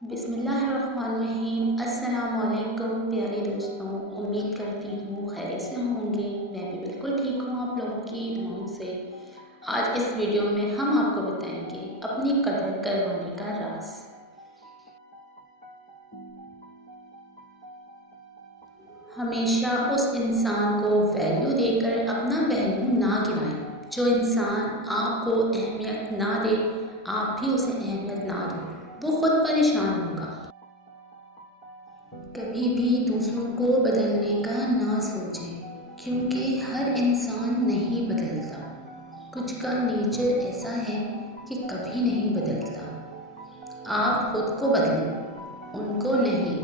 بسم اللہ الرحمن الرحیم۔ السلام علیکم پیارے دوستوں، امید کرتی ہوں خیریت سے ہوں گے۔ میں بھی بالکل ٹھیک ہوں آپ لوگوں کی دعاؤں سے۔ آج اس ویڈیو میں ہم آپ کو بتائیں گے اپنی قدر کروانے کا راز۔ ہمیشہ اس انسان کو ویلیو دے کر اپنا ویلیو نہ گرائیں۔ جو انسان آپ کو اہمیت نہ دے، آپ بھی اسے اہمیت نہ دو، وہ خود پریشان ہوگا۔ کبھی بھی دوسروں کو بدلنے کا نہ سوچیں، کیونکہ ہر انسان نہیں بدلتا۔ کچھ کا نیچر ایسا ہے کہ کبھی نہیں بدلتا۔ آپ خود کو بدلیں، ان کو نہیں۔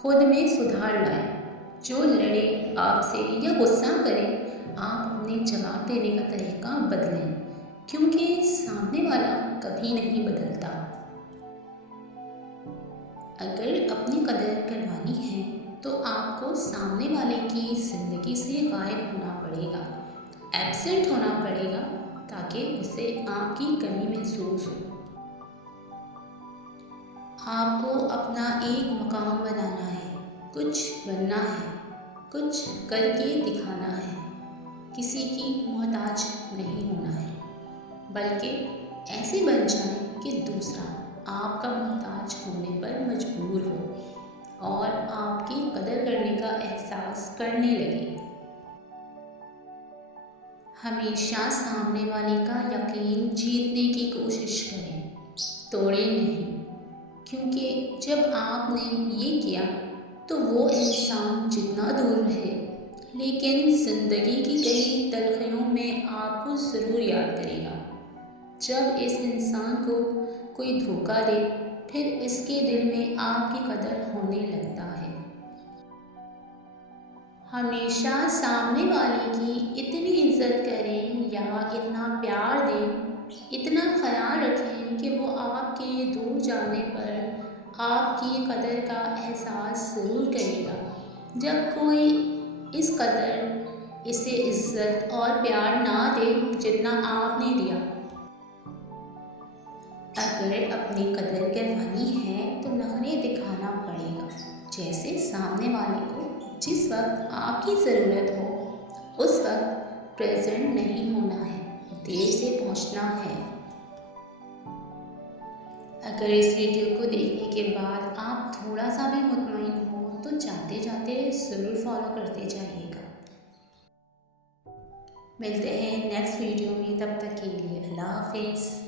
خود میں سدھار لائیں۔ جو لڑے آپ سے یا غصہ کرے، آپ اپنے جواب دینے کا طریقہ بدلیں، کیونکہ سامنے والا کبھی نہیں بدلتا۔ اگر اپنی قدر کروانی ہے تو آپ کو سامنے والے کی زندگی سے غائب ہونا پڑے گا، ایبسنٹ ہونا پڑے گا، تاکہ اسے آپ کی کمی محسوس ہو۔ آپ کو اپنا ایک مقام بنانا ہے، کچھ بننا ہے، کچھ کر کے دکھانا ہے۔ کسی کی محتاج نہیں ہونا ہے، بلکہ ایسے بن جائیں کہ دوسرا آپ کا محتاج ہونے پر مجبور ہو اور آپ کی قدر کرنے کا احساس کرنے لگے۔ ہمیشہ سامنے والے کا یقین جیتنے کی کوشش کریں، توڑیں نہیں، کیونکہ جب آپ نے یہ کیا تو وہ انسان جتنا دور رہے، لیکن زندگی کی کئی تلخیوں میں آپ کو ضرور یاد کرے گا۔ جب اس انسان کو کوئی دھوکہ دے، پھر اس کے دل میں آپ کی قدر ہونے لگتا ہے۔ ہمیشہ سامنے والے کی اتنی عزت کریں یا اتنا پیار دیں، اتنا خیال رکھیں کہ وہ آپ کے دور جانے پر آپ کی قدر کا احساس ضرور کرے گا۔ جب کوئی اس قدر اسے عزت اور پیار نہ دے جتنا آپ نے دیا۔ اگر اپنی قدر کروانی ہے تو نخرے دکھانا پڑے گا، جیسے سامنے والے کو جس وقت آپ کی ضرورت ہو اس وقت پریزنٹ نہیں ہونا ہے، دیر سے پہنچنا ہے۔ اگر اس ویڈیو کو دیکھنے کے بعد آپ تھوڑا سا بھی مطمئن ہو تو جاتے جاتے ضرور فالو کرتے جائیے گا۔ ملتے ہیں نیکسٹ ویڈیو میں، تب تک کے لیے اللہ حافظ۔